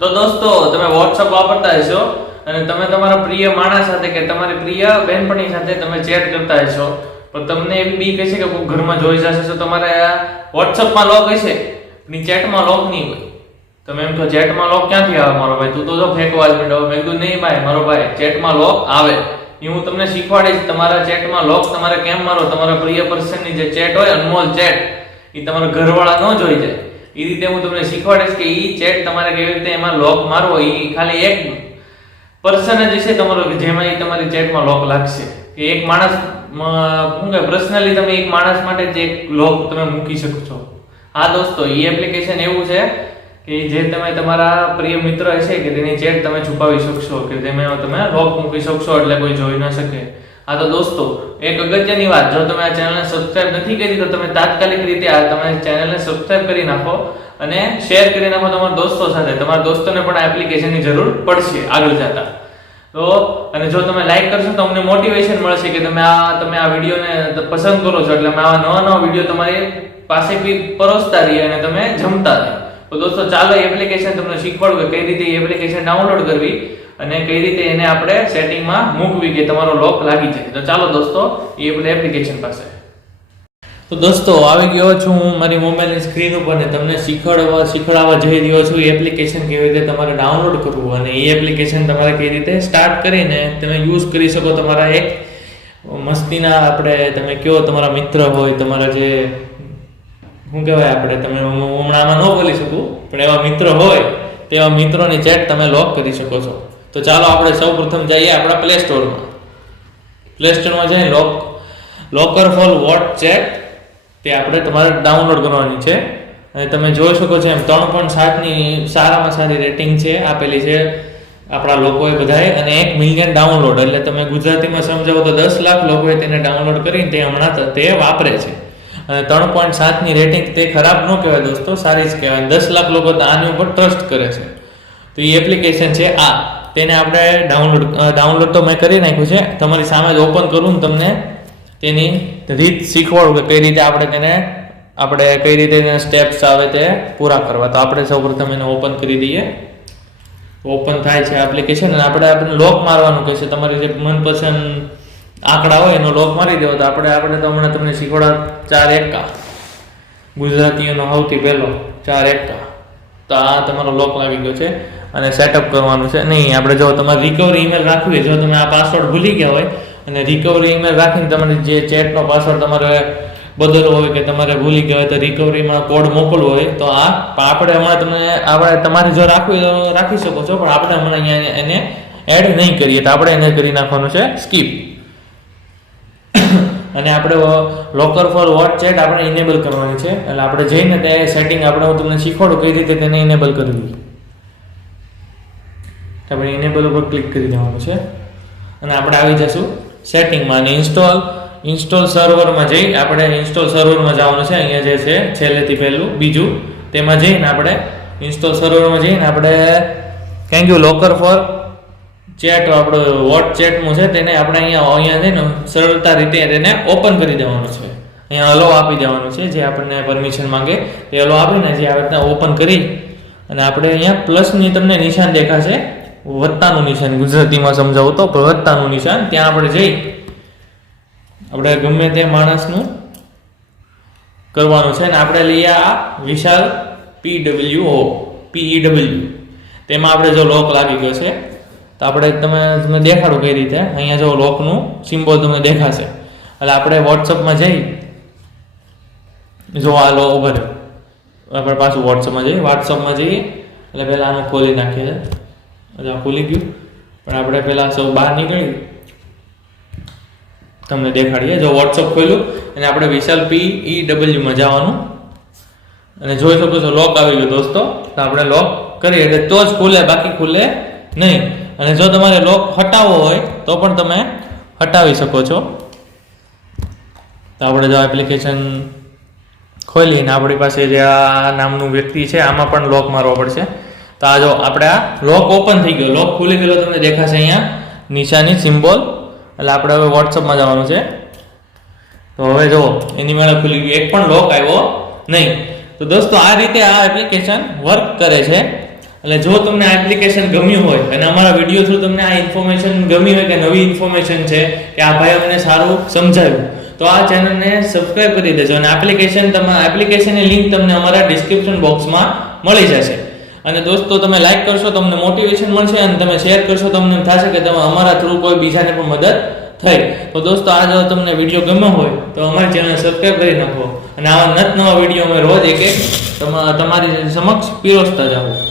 તો દોસ્તો તમે WhatsApp વાપરતા હશો અને તમે તમારા પ્રિય માણસ સાથે કે તમારી પ્રિય બહેનપણી સાથે તમે ચેટ કરતા હશો, પણ તમને એવી બીક હશે કે કોઈ ઘરમાં જોઈ જશે તો તમારે WhatsApp માં લોક હશે ની ચેટમાં લોક નહીં હોય. તમે એમ તો ચેટમાં લોક ક્યાંથી આવે મારો ભાઈ, તું તો જો ફેંકવા જ માંડ્યો. મેં કીધું નહીં ભાઈ મારો ભાઈ, ચેટમાં લોક આવે એ હું તમને શીખવાડીશ. તમારા ચેટમાં લોક તમારે કેમ મારો, તમારા પ્રિય પર્સનની જે ચેટ હોય અનમોલ ચેટ એ તમારા ઘરવાળા ન જોઈ જાય એ રીતે હું તમને શીખવાડીશ કે ઈ ચેટ તમારે કેવી રીતે એમાં લોક મારવો. ઈ ખાલી એક પર્સન જ છે તમારો કે જેમાં ઈ તમારી ચેટમાં લોક લાગશે. કે એક માણસ શું કે પર્સનલી તમે એક માણસ માટે જ એક લોક તમે મૂકી શકો છો. હા દોસ્તો, ઈ એપ્લિકેશન એવું છે કે જે તમે તમારા પ્રિય મિત્ર હશે કે તેની ચેટ તમે છુપાવી શકશો, કે જેમાં તમે લોક મૂકી શકશો એટલે કોઈ જોઈ ન શકે. હા તો દોસ્તો, એક અગત્યની વાત, જો તમે આ ચેનલને સબસ્ક્રાઇબ નથી કરી તો તમે તાત્કાલિક રીતે આ તમે ચેનલને સબસ્ક્રાઇબ કરી નાખો અને શેર કરી નાખો તમારા દોસ્તો સાથે. તમારા દોસ્તોને પણ આ એપ્લિકેશનની જરૂર પડશે આગળ જતા. તો અને જો તમે લાઈક કરશો તો અમને મોટિવેશન મળશે કે તમે આ વિડીયોને પસંદ કરો છો, એટલે અમે આવા નવા વિડીયો તમારી પાસે બી પરોસતા રહીએ અને તમે જમતા રહે. તો દોસ્તો ચાલો એપ્લિકેશન તમને શીખવાડું કે કઈ રીતે એ એપ્લિકેશન ડાઉનલોડ કરવી અને કઈ રીતે એને આપણે સેટિંગમાં મૂકવી કે તમારો લોક લાગી જાય. તો ચાલો દોસ્તો એ એપ્લિકેશન પાસે. તો દોસ્તો આવી ગયો છું હું મારી મોબાઈલની સ્ક્રીન ઉપર ને તમને શીખવાડવા જઈ રહ્યો છું એપ્લિકેશન કેવી રીતે તમારે ડાઉનલોડ કરવું અને એ એપ્લિકેશન તમારે કઈ રીતે સ્ટાર્ટ કરીને તમે યુઝ કરી શકો. તમારા એક મસ્તીના આપણે તમે કયો તમારા મિત્ર હોય, તમારા જે શું કહેવાય આપણે તમે હમણાં આમાં ન બોલી શકું પણ એવા મિત્ર હોય તેવા મિત્રોની ચેટ તમે લોક કરી શકો છો. તો ચાલો આપણે સૌપ્રથમ જઈએ આપણા પ્લે સ્ટોરમાં. પ્લે સ્ટોરમાં જઈને લોકર ફોર વોટ ચેટ તે આપણે તમારે ડાઉનલોડ કરવાની છે. અને તમે જોઈ શકો છો એમ 3.7ની સારામાં સારી રેટિંગ છે આપેલી છે આપણા લોકોએ બધાએ, અને 1 મિલિયન ડાઉનલોડ. એટલે તમે ગુજરાતીમાં સમજાવો તો 10 લાખ લોકોએ તેને ડાઉનલોડ કરીને તે હમણાં તે વાપરે છે. અને 3.7ની રેટિંગ તે ખરાબ ન કહેવાય દોસ્તો, સારી જ કહેવાય. 10 લાખ લોકો તો આની ઉપર ટ્રસ્ટ કરે છે. તો એ એપ્લિકેશન છે આ, તેને આપણે ડાઉનલોડ તો મેં કરી નાખ્યું છે. તમારી સામે જ ઓપન કરું ને તમને તેની રીત શીખવાડું કે કઈ રીતે આપણે કઈ રીતે એના સ્ટેપ્સ આવે તે પૂરા કરવા. તો આપણે સૌપ્રથમ એને ઓપન કરી દઈએ. ઓપન થાય છે એપ્લિકેશન અને આપણે લોક મારવાનું કહે છે. તમારી જે મનપસંદ આંકડા હોય એનો લોક મારી દેવો. તો આપણે તો હમણાં તમને શીખવાડા 4 એક્કા, ગુજરાતીઓનો સૌથી પહેલો 4 એક્કા. તો આ તમારો લોક લાગી ગયો છે અને સેટઅપ કરવાનું છે. નહીં, આપણે જો તમારે રિકવરી ઈમેલ રાખવી, જો તમે આ પાસવર્ડ ભૂલી ગયા હોય અને રિકવરી ઈમેલ રાખીને તમારે જે ચેટનો પાસવર્ડ તમારે બદલવો હોય કે તમારે ભૂલી ગયા હોય તો રિકવરીમાં કોડ મોકલવો હોય તો આપણે હમણાં તમારે જો રાખવી તો રાખી શકો છો, પણ આપણે હમણાં અહીંયા એને એડ નહીં કરીએ. તો આપણે એને કરી નાખવાનું છે સ્કીપ. અને આપણે લોકર ફોર વોટ ચેટ આપણે ઇનેબલ કરવાની છે. એટલે આપણે જઈને તે સેટિંગ હું તમને શીખવાડું કઈ રીતે તેને ઇનેબલ કરવી. આપણે ઇનેબલ ઉપર ક્લિક કરી દેવાનું છે અને આપણે આવી જશું સેટિંગમાં અને ઇન્સ્ટોલ સર્વરમાં જઈ આપણે ઇન્સ્ટોલ સર્વરમાં જવાનું છે. અહીંયા જે છે છેલ્લેથી પહેલું બીજું તેમાં જઈને આપણે ઇન્સ્ટોલ સર્વરમાં જઈને આપણે thank you locker for chat આપણે વોટ ચેટનું છે તેને આપણે અહીંયા જઈને સરળતા રીતે તેને ઓપન કરી દેવાનું છે. અહીંયા અલો આપી દેવાનું છે, જે આપણને પરમિશન માંગે તે અલો આપીને જે આ રીતના ઓપન કરી અને આપણે અહીંયા પ્લસની તમને નિશાન દેખાશે, વત્તાનું નિશાન ગુજરાતીમાં સમજાવું તો વત્તાનું નિશાન, ત્યાં આપણે જઈ આપણે ગમે તે માણસનું કરવાનું છે. અને આપણે લઈએ આ વિશાલ PEW તેમાં આપણે જો લોક લાગી ગયો છે તો આપણે તમને દેખાડું કઈ રીતે. અહીંયા જો લોકનું સિમ્બોલ તમને દેખાશે એટલે આપણે વોટ્સઅપમાં જઈ જો આ લો ઉભો રહ્યો, આપણે પાછું વોટ્સઅપમાં જઈએ એટલે પહેલાં આનું ખોલી નાખીએ. એટલે આ ખુલી ગયું, પણ આપણે પહેલાં સૌ બહાર નીકળી તમને દેખાડીએ. જો વોટ્સઅપ ખોલ્યું અને આપણે વિશાલ PEWમાં જવાનું અને જોઈ શકો છો લોક આવી ગયો દોસ્તો. તો આપણે લોક કરીએ એટલે તો જ ખુલે, બાકી ખુલે નહીં. અને જો તમારે લોક હટાવવો હોય તો પણ તમે હટાવી શકો છો. તો આપણે જો એપ્લિકેશન ખોલીને આપણી પાસે જે આ નામનું વ્યક્તિ છે આમાં પણ લોક મારવો પડશે. તો આ જો આપણે આ લોક ઓપન થઈ ગયો, લોક ખુલી ગયેલો તમને દેખાશે અહીંયા નિશાની સિમ્બોલ. એટલે આપણે હવે વોટ્સઅપમાં જવાનું છે. તો હવે જો એની મેળે ખુલી ગયું, એક પણ લોક આવ્યો નહીં. તો દોસ્તો આ રીતે આ એપ્લિકેશન વર્ક કરે છે. એટલે જો તમને આ એપ્લિકેશન ગમ્યું હોય અને અમારા વિડીયો થ્રુ તમને આ ઇન્ફોર્મેશન ગમી હોય કે નવી ઇન્ફોર્મેશન છે કે આ ભાઈ અમને સારું સમજાવ્યું, તો આ ચેનલને સબસ્ક્રાઇબ કરી દેજો અને એપ્લિકેશનની લિંક તમને અમારા ડિસ્ક્રિપ્શન બોક્સમાં મળી જશે. અને દોસ્તો તમે લાઈક કરશો તો તમને મોટિવેશન મળશે અને તમે શેર કરશો તો અમને થશે કે તમે અમારા થ્રુ કોઈ બીજાને પણ મદદ થઈ. તો દોસ્તો આ જો તમને વિડીયો ગમ્યો હોય તો અમારી ચેનલ સબસ્ક્રાઇબ કરી નાખો અને આવા નવા વિડીયો અમે રોજ એક તમારી સમક્ષ પીરસતા જાઓ.